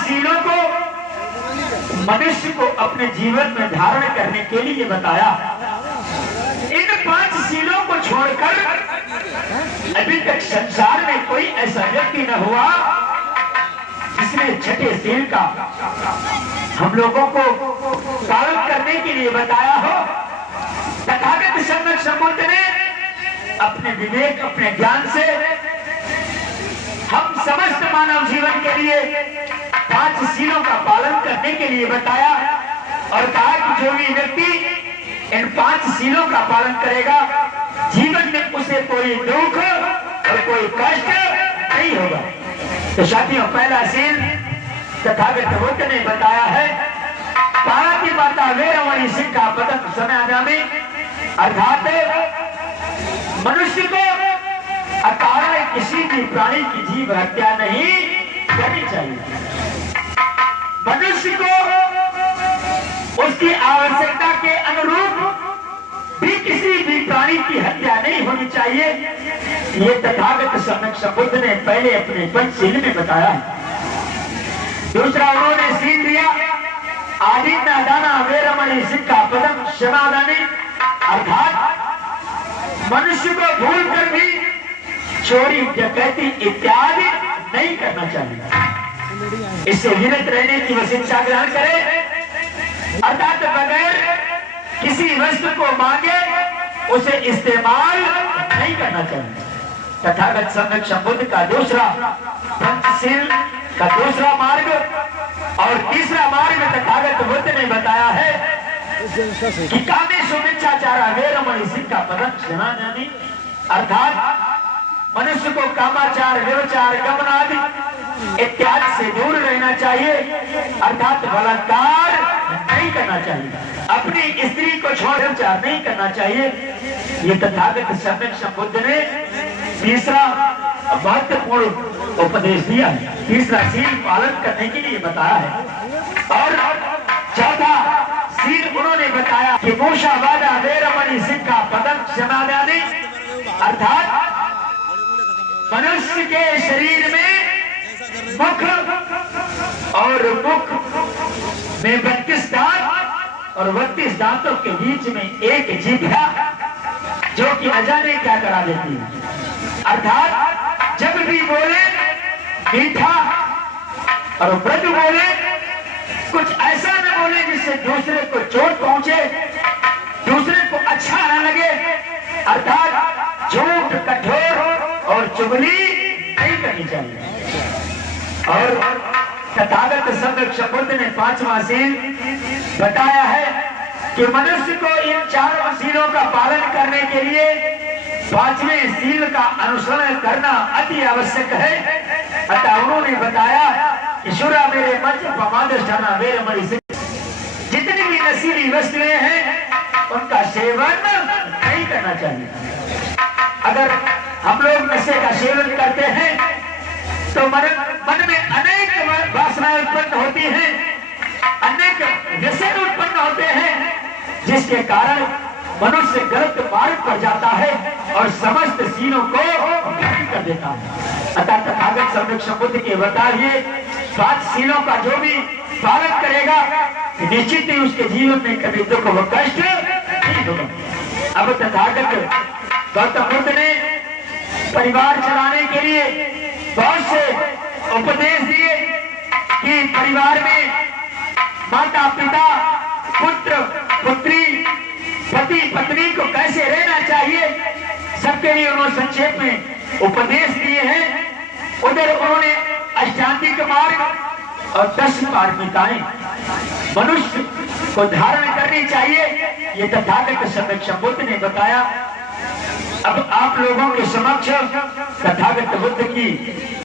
सीलों को मनुष्य को अपने जीवन में धारण करने के लिए बताया। इन 5 सीलों को छोड़कर अभी तक संसार में कोई ऐसा व्यक्ति न हुआ जिसने छठे सील का हम लोगों को पालन करने के लिए बताया हो। तथागत सम्यक संबुद्ध ने अपने विवेक, अपने ज्ञान से हम समस्त मानव जीवन के लिए 5 सीलों का पालन करने के लिए बताया और कहा कि जो भी व्यक्ति इन 5 सीलों का पालन करेगा जीवन में उसे कोई दुख और कोई कष्ट नहीं होगा। तो साथियों, पहला सील तथागत बुद्ध ने बताया है पार्वती माता वेरमणि सिक्खा पदम समादामी, अर्थात मनुष्य को अकारण किसी भी प्राणी की जीव हत्या नहीं करनी चाहिए। मनुष्य को उसकी आवश्यकता के अनुरूप भी किसी भी प्राणी की हत्या नहीं होनी चाहिए। ये तथागत सम्यक संबुद्ध ने पहले अपने पंचशील में बताया है। दूसरा उन्होंने सील दिया आदि दाना वेरमणि सिक्खा पदम समादानी, अर्थात मनुष्य को भूल कर भी चोरी, डकैती इत्यादि नहीं करना चाहिए। इससे विरत रहने की वह शिक्षा ग्रहण करे, अर्थात बगैर किसी वस्तु को मांगे उसे इस्तेमाल नहीं करना चाहिए। तथागत सम्यक संबुद्ध का दूसरा पंचशील का दूसरा मार्ग और तीसरा मार्ग तथागत बुद्ध ने बताया है कि कामे शुभेच्छाचारा वेरमणि सिक्खा पदम समादानी, अर्थात मनुष्य को कामाचार, व्यवचार, गमन आदि इत्यादि से दूर रहना चाहिए, अर्थात बलात्कार नहीं करना चाहिए, अपनी स्त्री को छोड़ व्यवचार नहीं करना चाहिए। ये तथागत सम्यक संबुद्ध ने तीसरा महत्वपूर्ण उपदेश दिया है, तीसरा सील पालन करने के लिए बताया है। और चौथा सील उन्होंने बताया कि मूषावादा वेरमणि सिक्खा पदम समादानी, अर्थात मनुष्य के शरीर में मुख और मुख में 32 दांत और 32 दांतों के बीच में एक जिह्वा जो कि अजाने क्या करा देती है, अर्थात जब भी बोले मीठा और मृदु बोले, कुछ ऐसा न बोले जिससे दूसरे को चोट पहुंचे, दूसरे को अच्छा न लगे, अर्थात झूठ, कठोर और चुगली नहीं करनी चाहिए। और तथागत सम्यक संबुद्ध ने 5वां सील बताया है कि मनुष्य को इन 4 सीलों का पालन करने के लिए 5वें सील का अनुसरण करना अति आवश्यक है। अतः उन्होंने बताया कि शुरा मेरे मंच पमादष्ठाना वेरमणि से जितनी भी नशीली वस्तुएं हैं उनका सेवन नहीं करना चाहिए। अगर हम लोग नशे का सेवन करते हैं तो मन में अनेक वासनाएं उत्पन्न होती हैं, अनेक व्यसन उत्पन्न होते हैं, जिसके कारण मनुष्य गलत मार्ग पर जाता है और समस्त सीलों को भंग कर देता है। अतः तथागत सम्यक संबुद्ध के बताइए 5 सीलों का जो भी पालन करेगा निश्चित ही उसके जीवन में कभी दुख व कष्ट नहीं होगा। अब तथागत गौतम बुद्ध ने परिवार चलाने के लिए बहुत से उपदेश दिए कि परिवार में माता पिता, पुत्र पुत्री, पति पत्नी को कैसे रहना चाहिए, सबके लिए उन्होंने संक्षेप में उपदेश दिए हैं। उधर उन्होंने अष्टांगिक मार्ग और 10 पारमिताएं मनुष्य को धारण करनी चाहिए, ये तथागत सम्यक संबुद्ध ने बताया। अब आप लोगों के समक्ष तथागत बुद्ध की